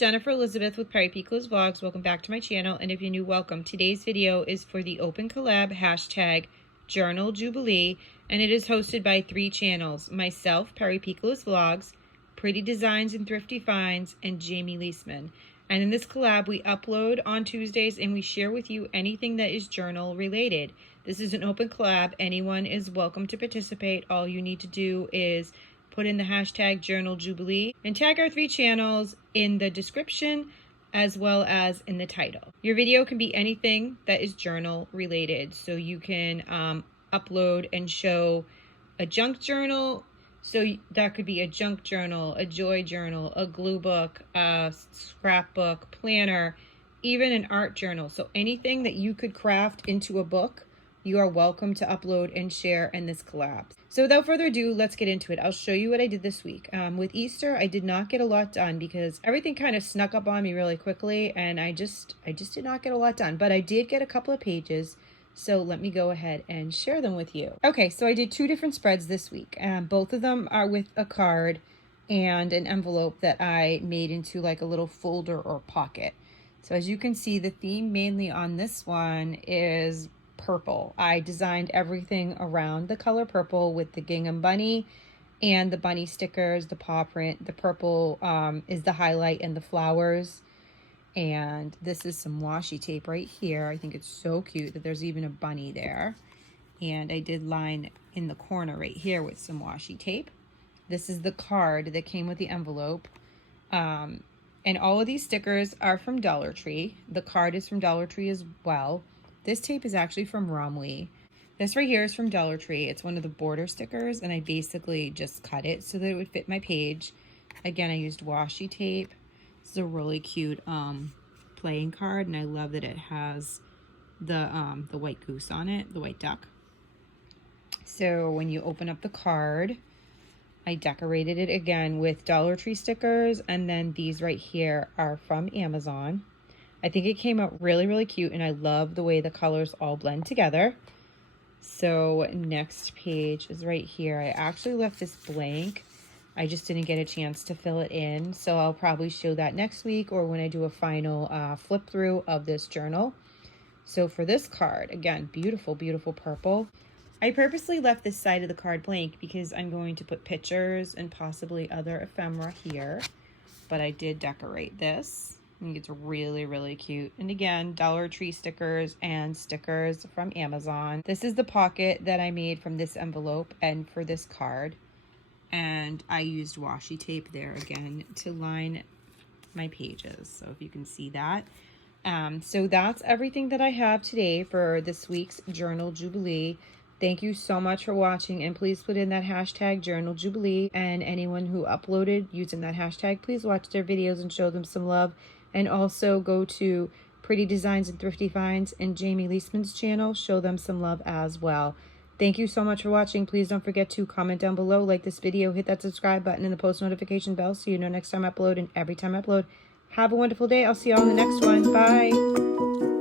Jennifer Elizabeth with Perry Pico's Vlogs. Welcome back to my channel, and if you're new, welcome. Today's video is for the Open Collab hashtag Journal Jubilee, and it is hosted by 3 channels: myself, Perry Pico's Vlogs, Pretty Designs and Thrifty Finds, and Jamie Leisman. And in this collab, we upload on Tuesdays and we share with you anything that is journal related. This is an open collab. Anyone is welcome to participate. All you need to do is put in the hashtag Journal Jubilee and tag our 3 channels in the description as well as in the title. Your video can be anything that is journal related. So you can upload and show a junk journal. So that could be a junk journal, a joy journal, a glue book, a scrapbook, planner, even an art journal. So anything that you could craft into a book, you are welcome to upload and share in this collab. So without further ado, let's get into it. I'll show you what I did this week. With Easter, I did not get a lot done because everything kind of snuck up on me really quickly, and I just did not get a lot done. But I did get a couple of pages, so let me go ahead and share them with you. Okay, so I did 2 different spreads this week. Both of them are with a card and an envelope that I made into like a little folder or pocket. So as you can see, the theme mainly on this one is purple. I designed everything around the color purple with the gingham bunny and the bunny stickers, the paw print. The purple is the highlight and the flowers. And this is some washi tape right here. I think it's so cute that there's even a bunny there. And I did line in the corner right here with some washi tape. This is the card that came with the envelope. And all of these stickers are from Dollar Tree. The card is from Dollar Tree as well. This tape is actually from Romwe. This right here is from Dollar Tree. It's one of the border stickers, and I basically just cut it so that it would fit my page. Again, I used washi tape. This is a really cute playing card, and I love that it has the white goose on it, the white duck. So when you open up the card, I decorated it again with Dollar Tree stickers, and then these right here are from Amazon. I think it came out really, really cute, and I love the way the colors all blend together. So next page is right here. I actually left this blank. I just didn't get a chance to fill it in, so I'll probably show that next week or when I do a final flip through of this journal. So for this card, again, beautiful, beautiful purple. I purposely left this side of the card blank because I'm going to put pictures and possibly other ephemera here, but I did decorate this. I think it's really, really cute. And again, Dollar Tree stickers and stickers from Amazon. This is the pocket that I made from this envelope and for this card. And I used washi tape there again to line my pages. So if you can see that. So that's everything that I have today for this week's Journal Jubilee. Thank you so much for watching, and please put in that hashtag Journal Jubilee, and anyone who uploaded using that hashtag, please watch their videos and show them some love. And also go to Pretty Designs and Thrifty Finds and Jamie Leisman's channel. Show them some love as well. Thank you so much for watching. Please don't forget to comment down below, like this video, hit that subscribe button and the post notification bell so you know next time I upload and every time I upload. Have a wonderful day. I'll see you all in the next one. Bye.